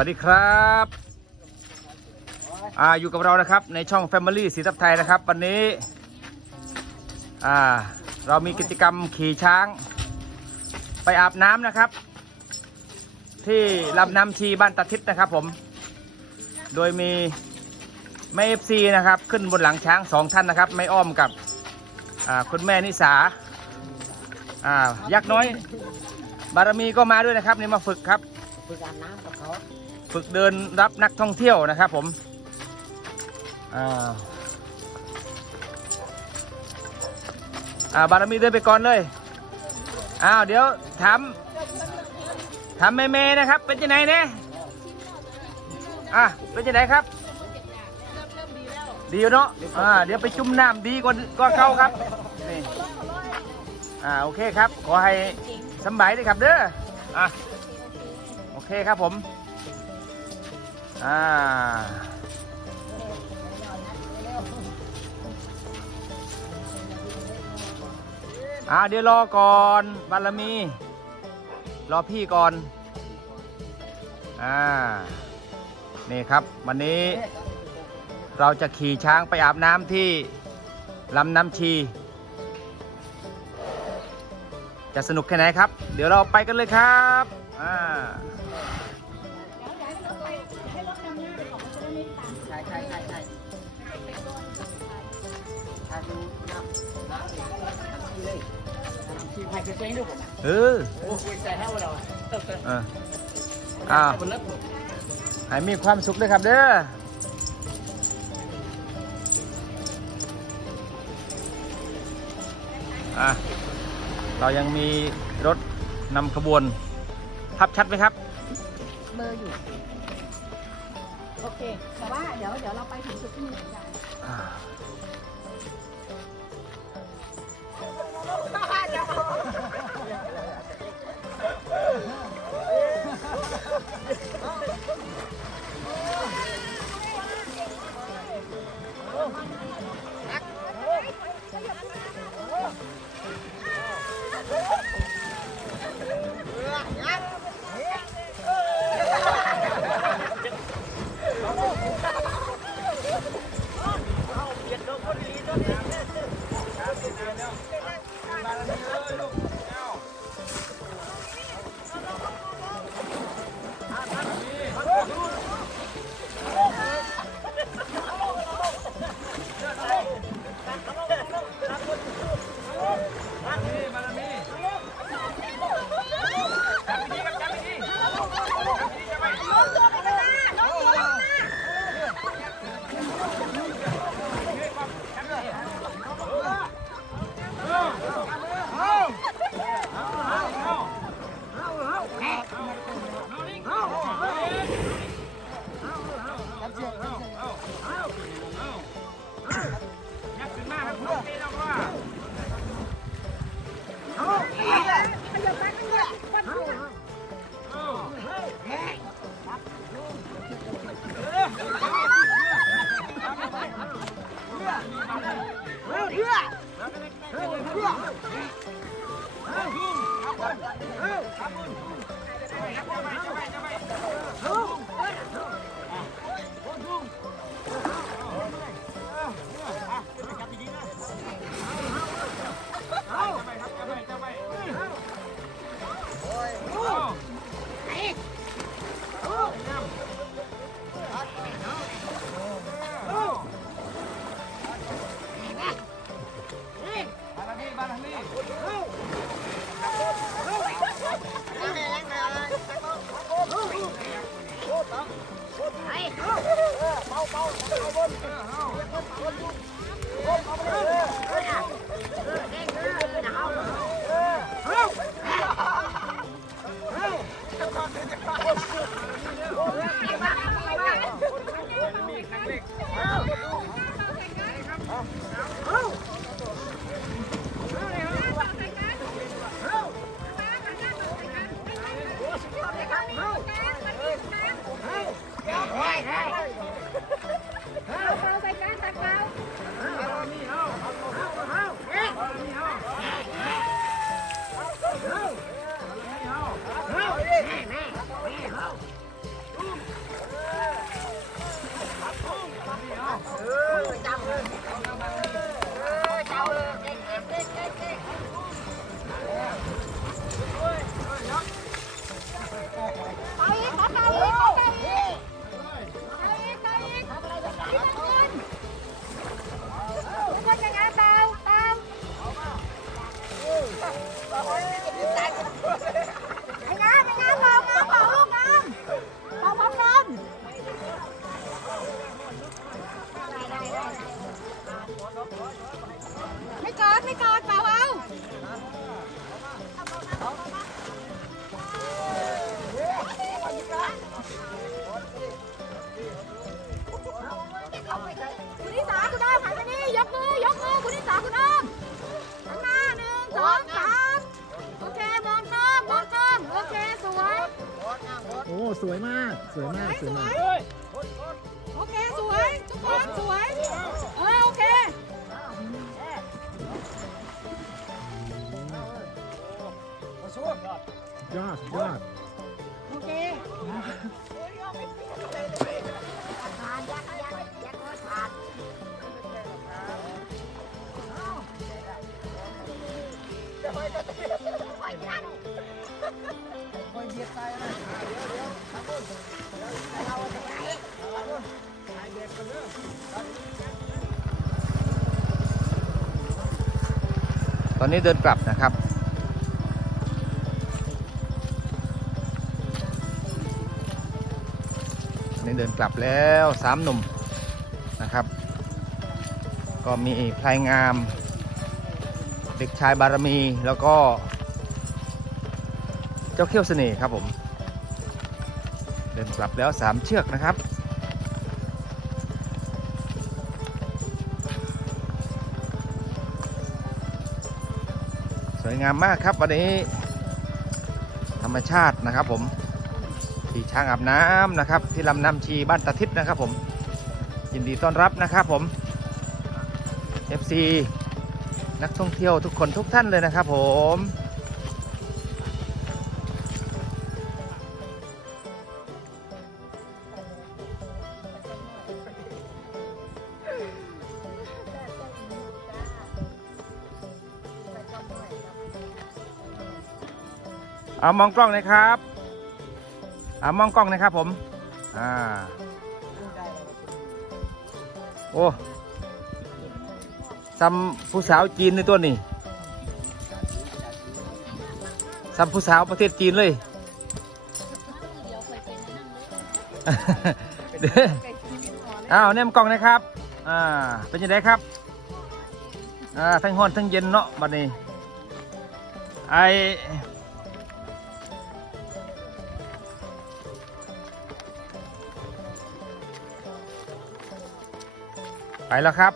วัสดีครับ อ่าอยู่กับเรานะครับในช่อง Family สีทับไทยนะครับ วันนี้ อ่าเรามีกิจกรรมขี่ช้าง ไปอาบน้ำนะครับ ที่ลำน้ำชีบ้านตาทิศนะครับผม โดยมีแม่เอฟซีนะครับ ขึ้นบนหลังช้างสองท่านนะครับ ไม่อ้อมกับอ่าคุณแม่นิสาอ่ายักษ์น้อย บารมีก็มาด้วยนะครับนี่มาฝึกครับ ฝึกอาบน้ำกับเขาฝึกเดินรับนักท่องเที่ยวนะครับผมอ่าอ่าบารมีเดินไปก่อนเลยอ้าวเดี๋ยวถามถามแม่เมย์นะครับ เป็นยังไงเนี่ยอะเป็นยังไงครับ ดีเนาะอ่าเดี๋ยวไปจุ่มน้ำดีกว่าก็เข้าครับนี่อ่าโอเคครับ ขอให้สบายด้วยครับเด้ออะ เคครับผม อ่า อ่าเดี๋ยวรอก่อนบารมี รอพี่ก่อน อ่า นี่ครับ วันนี้เราจะขี่ช้างไปอาบน้ำที่ลำน้ำชี จะสนุกแค่ไหนครับ เดี๋ยวเราไปกันเลยครับ อ่าใช่ใช่ใช่ใช่ถ้าดูน้ำน้ำสีน้ำสีเลยน้ำสีไฟคือเจ๊งด้วยผมเออโอ้ยใส่ให้เราเอออ้าวบนเล็บผมให้มีความสุขด้วยครับเด้ออะเรายังมีรถนำขบวน ภาพชัดไหมครับ เบอร์อยู่ โอเค แต่ว่าเดี๋ยวเดี๋ยวเราไปถึงจุดที่มีสัญญาณข Oh! อนนี้เดินกลับนะครับตอนนี้เดินกลับแล้วสามหนุ่มนะครับ ก็มีพลายงาม เด็กชายบารมีแล้วก็เจ้าเขี้ยวเสน่ห์ครับผม เดินกลับแล้วสามเชือกนะครับ วยงามมากครับวันนี้ ธรรมชาตินะครับผมที่ช้างอาบน้ำนะครับ ที่ลำน้ำชีบ้านตะทิศนะครับ ผมยินดีต้อนรับนะครับผม FC นักท่องเที่ยวทุกคนทุกท่านเลยนะครับผม เอามองกล้องเลยครับเอามองกล้องนะครับผมอ่าโอ้ซัมผู้สาวจีนในตัวนี่ซัมผู้สาวประเทศจีนเลยเด้ออ้าวเนี่ยมกล้องนะครับ อ่า เป็นยังไงครับ อ่า ทั้งห้อนทั้งเย็นเนาะบัดนี้ ไอ ไปแล้วครับ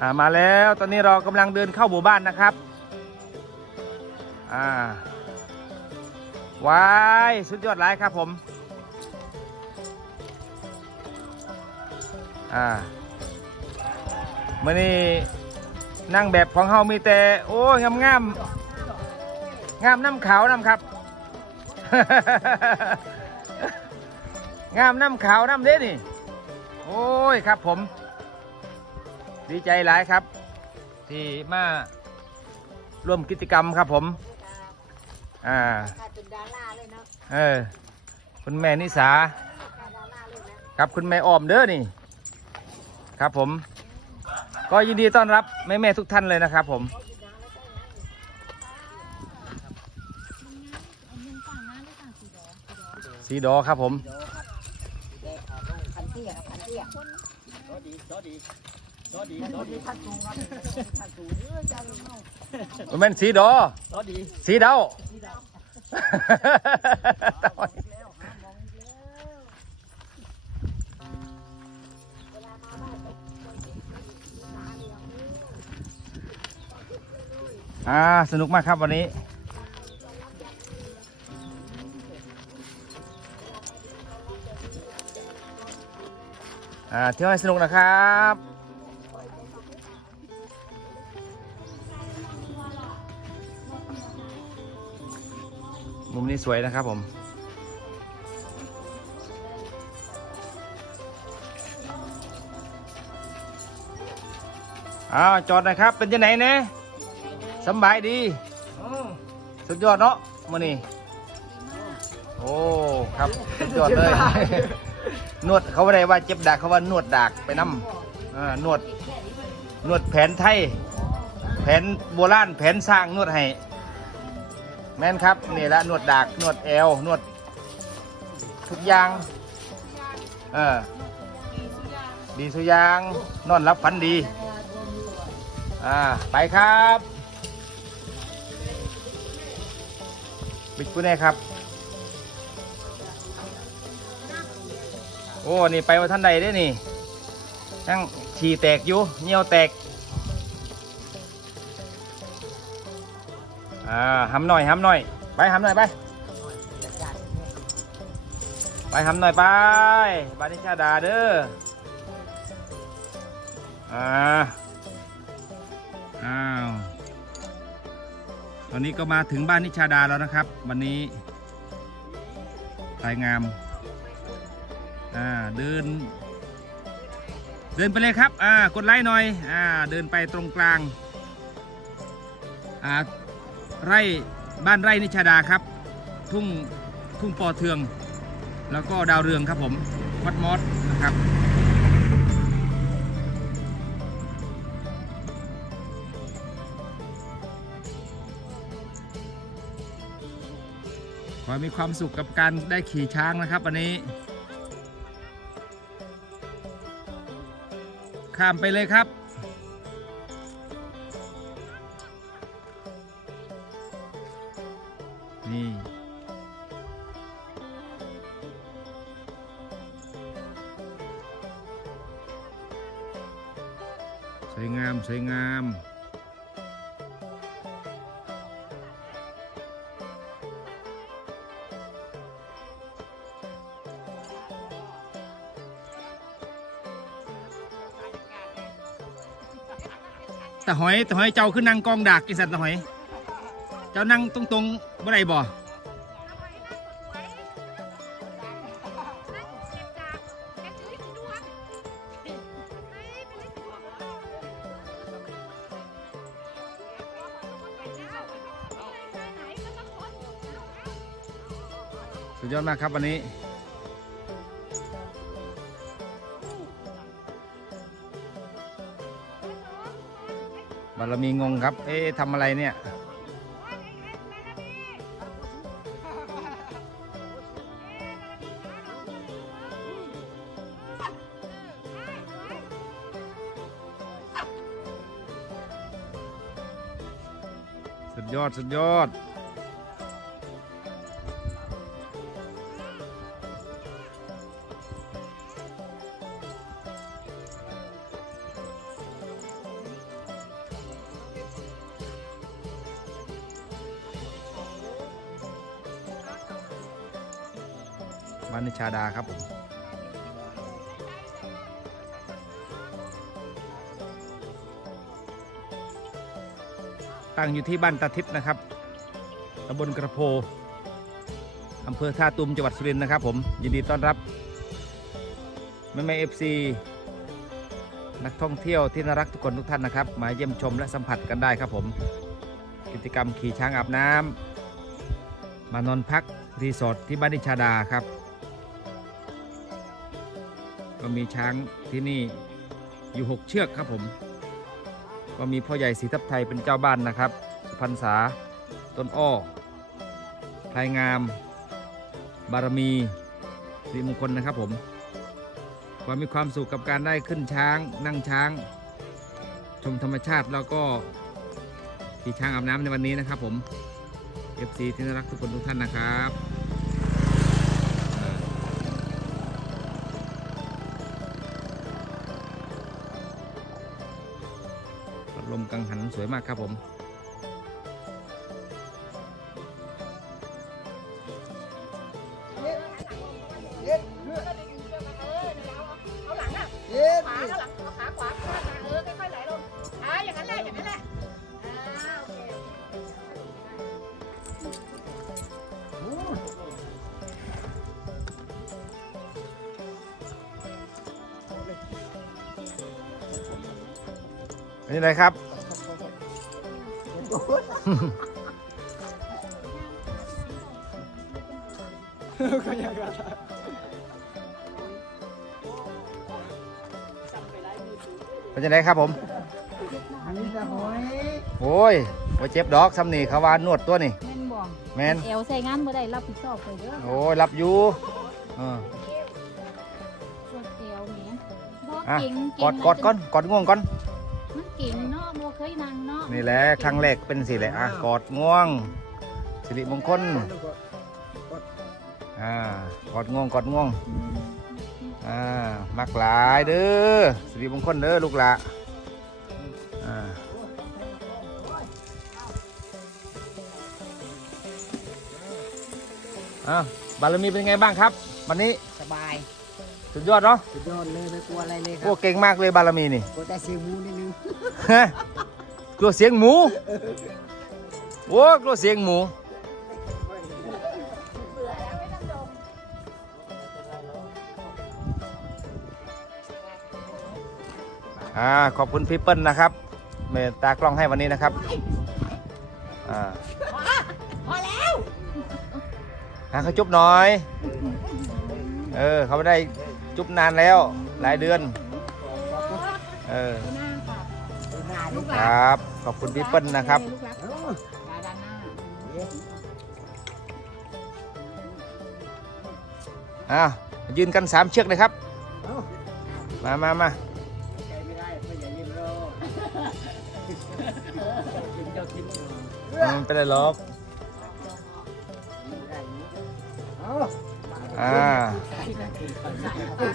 อ่ามาแล้วตอนนี้เรากำลังเดินเข้าหมู่บ้านนะครับ อ่าว้ายสุดยอดหลยครับผม อ่ามื่อนี้ นั่งแบบของเฮามีแต่ โอ้ยงามงามงามน้ำขาวน้ำครับ งามน้ำขาวน้ำเด้นี่ โอ้ยครับผม ดีใจหลายครับ ที่มาร่วมกิจกรรมครับผม อ่าเป็นดาราเลยเนาะ เออ คุณแม่นิสา ครับคุณแม่ออมเด้อนี่ ครับผม ก็ยินดีต้อนรับแม่แม่ๆทุกท่านเลยนะครับ ผมสีดอครับผมพันเตี้ยครับพันเตี้ยมันเป็นสีดอสีดาว อ่าสนุกมากครับวันนี้ อ่าเที่ยวให้สนุกนะครับมุมนี้สวยนะครับผมอ้าวจอดนะครับ เป็นยังไงเนี่ย สำบายดี สุดยอดเนาะมื่อนี้โอ้ครับสุดยอดเลย นวดเขาไม่ได้ว่าเจ็บดากเขาว่านวดดากไปน้ำอ่านวดนวดแผนไทย แผนโบราณแผนสร้างนวดให้แม่นครับนี่ละนวดดากนวดแอวนวด ทุกอย่างเออดีสุกอยางนอนรับฝันดี อ่า ไปครับ ปิดกูแน่ครับ โอ้นี่ไปว่าท่านใดได้นี่ช่างฉี่แตกอยู่เงี้ยวแตกอ่าหำหน่อยหำหน่อย ไปหำหน่อยไปไปหำหน่อยไปบานิชาดาเด้อ อ่า อ้าว ตอนนี้ก็มาถึงบ้านนิชาดาแล้วนะครับ วันนี้สายงามอ่าเดิน เดินไปเลยครับอ่ากดไลค์หน่อยอ่าเดินไปตรงกลางอ่าไร่บ้านไร่นิชาดาครับ ทุ่งทุ่งปอเทือง แล้วก็ดาวเรืองครับผมวัดมอสนะครับ อมีความสุขกับการได้ขี่ช้างนะครับวันนี้ ข้ามไปเลยครับ นี่สวยงามสวยงาม ตะหอยตะหอยเจ้าขึ้นนั่งกองดากกินสัตว์ตะหอย เจ้านั่งตรงตรงๆบ่ได้บ่สุดยอดมากครับวันนี้ บารมีงงครับ เอ๊ะทำอะไรเนี่ยสุดยอด สุดยอด บ้านนิชาดาครับผมตั้งอยู่ที่บ้านตาทิพย์นะครับตำบลกระโพอำเภอท่าตูมจังหวัดสุรินทร์นะครับผมยินดีต้อนรับแม่แม่เอฟซีนักท่องเที่ยวที่น่ารักทุกคนทุกท่านนะครับ มาเยี่ยมชมและสัมผัสกันได้ครับผม กิจกรรมขี่ช้างอาบน้ำมานอนพักรีสอร์ทที่บ้านนิชาดาครับ ก็มีช้างที่นี่อยู่ 6 เชือกครับผม ก็มีพ่อใหญ่ศรีทับไทยเป็นเจ้าบ้านนะครับ สุพรรณษา ต้นอ้อพลายงาม บารมีสิริมงคลนะครับผมก็มีความสุขกับการได้ขึ้นช้าง นั่งช้าง ชมธรรมชาติแล้วก็ขี่ช้างอาบน้ำในวันนี้นะครับผม FC ที่น่ารักทุกคนทุกท่านนะครับ ลมกังหันสวยมากครับผมเอาหลังอะเย็ดขวาเอาหลังเอาขาขวาข้างเออค่อยๆไหลลงอ่าอย่างนั้นแหละอย่างนั้นแหละอ่าโอเคเป็นยังไงครับเป็นยังไงครับผม อันนี้จะหอยโอ้ยว่าเจ็บดอกซ้ำนี่เขาว่านวดตัวนี่ แม่นบ่แมนเอวใส่งานบ่ได้รับผิดชอบไปเด้อโอ้ยรับอยู่เออส่วนเอวแหมบ่อะเก่งกอดกอดก่อนกอดง่วงก่อน มันเก่งเนาะบ่เคยนั่งเนาะนี่แหละครั้งแรกเป็นสิแหละอะกอดง่วง สิริมงคล อ่ากอดง่วงกอดง่วงอืมอ่ามักหลายเด้อสิริมงคลเด้อลูกหละอ่าอ้าวบารมีเป็นไงบ้างครับ วันนี้สบายสุดยอดเนาะสุดยอดเลยไม่กลัวอะไรเลยคโอ้รับเก่งมากเลยบารมีนี่ กลัวแต่เสียงหมูนิดนึง ฮะกลัวเสียงหมูโอ้กลัวเสียงหมู อ่าขอบคุณพี่เปิ้ลนะครับเมตตากล้องให้วันนี้นะครับอ่าพอแล้วหาเขาจุ๊บหน่อย เออเขาไม่ได้จุ๊บนานแล้ว หลายเดือน เออหน้าค่ะดูหน้าลูดิกหคลานรับ ขอบคุณพี่เปิ้ลนะครับลูกรักเออตาด้านหน้าอ่ายืนกันสามเชือกเลยครับเอ้ามามามา อืมไปได้หรอกไม่ได้อย่างนี้เอ้าอ่า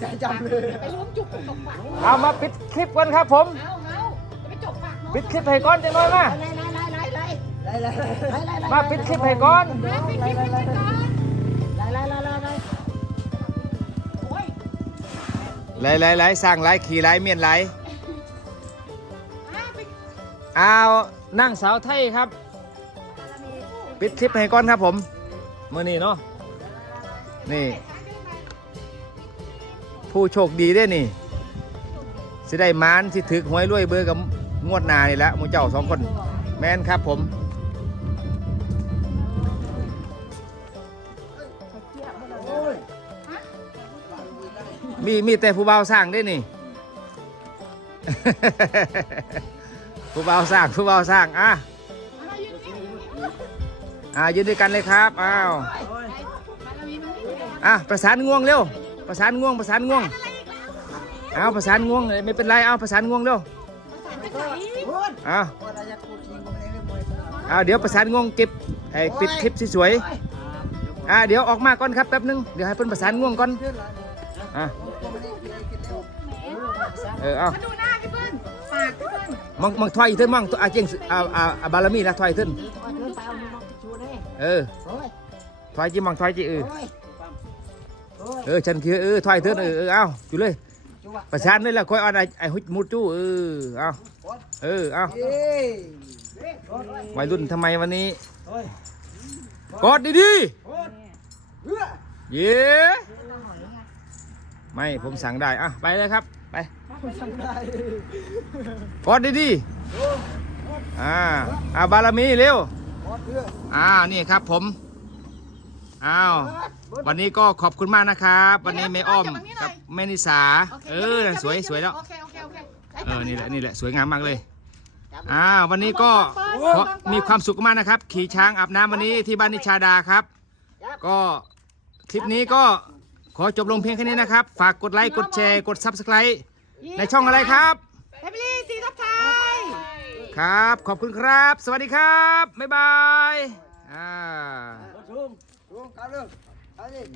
ใจจำเลยไปล้วงจุกตกปากเอามาปิดคลิปก่อนครับผม เอาเอาจะไปจกปากเนาะปิดคลิปให้ก่อนจังหน่อยมาไล่ไล่ไล่ไล่ไล่ไล่ไล่ไล่ไล่ไล่มาปิดคลิปให้ก่อนไล่ไปคลิปไปก่อนไล่ไล่ไล่ไล่ไล่โอ้ยไหลไหลไหลสร้างไหลขี่ไหลเมียนไหลอ่าไปเอานั่งสาวไทยครับ ปิดคลิปให้ก่อนครับผมเมื่อนี้เนาะนี่ ผู้โชคดีได้นี่ สิได้มานสิถึกหวยรวยเบอร์กับงวดหนานี่แหละหมูเจ้าสองคน แมนครับผมโอ้ยมีมีแต่ผู้บ่าวสร้างได้นี่ ผู้บ่าวสร้างผู้บ่าวสร้างอะ อ่ายืนด้วยกันเลยครับอ้าวโอ้ยบารมีมันนี่อะประสานง่วงเร็วประสานง่วงประสานง่วงเอาประสานง่วงเลยไม่เป็นไรเอาประสานง่วงเร็วพูดเอาพูดอะไรจะพูดทิ้งก็ไม่ได้ไม่มวยเอาเดี๋ยวประสานง่วงเก็บไอ้ปิดคลิปสวยๆอ่าเดี๋ยวออกมาก่อนครับแป๊บนึงเดี๋ยวให้เพิ่นประสานง่วงก่อนอะเออเอามาดูหน้าพี่เปิ้ลปากพี่เปิ้ลมองมองถอยอีกเท่นมองตัวอาเจียงอ่าอ่าอ่าบารมีนะถอยขึ้น เออถอยจีมองถอยจีเออเออฉันคือเออถอยเถินเออเออเอาอยู่เลยประสานเลยแล้วค่อยเอาไอ้ไอ้หุดมุดจู้เออเอาเออเอาวัยรุ่นทำไมวันนี้กอดดีๆเย้ไม่ผมสั่งได้อะไปเลยครับไปกอดดีๆอ่าอ่าบารมีเร็ว อ้าวนี่ครับผมอ้าววันนี้ก็ขอบคุณมากนะครับ วันนี้แม่อ้อมกับแม่นิสาเออสวยสวยแล้วโอเคโอเคโอเคเออนี่แหละนี่แหละสวยงามมากเลยอ้าววันนี้ก็ขอมีความสุขมากนะครับ ขี่ช้างอาบน้ำวันนี้ที่บ้านนิชาดาครับ ก็คลิปนี้ก็ขอจบลงเพียงแค่นี้นะครับ ฝากกดไลค์กดแชร์กด Subscribe ในช่องอะไรครับแฟมิลี่สีทับไทย ครับ ขอบคุณครับ สวัสดีครับ บ๊ายบาย อ่า Zoom, zoom, cao lên, cao lên.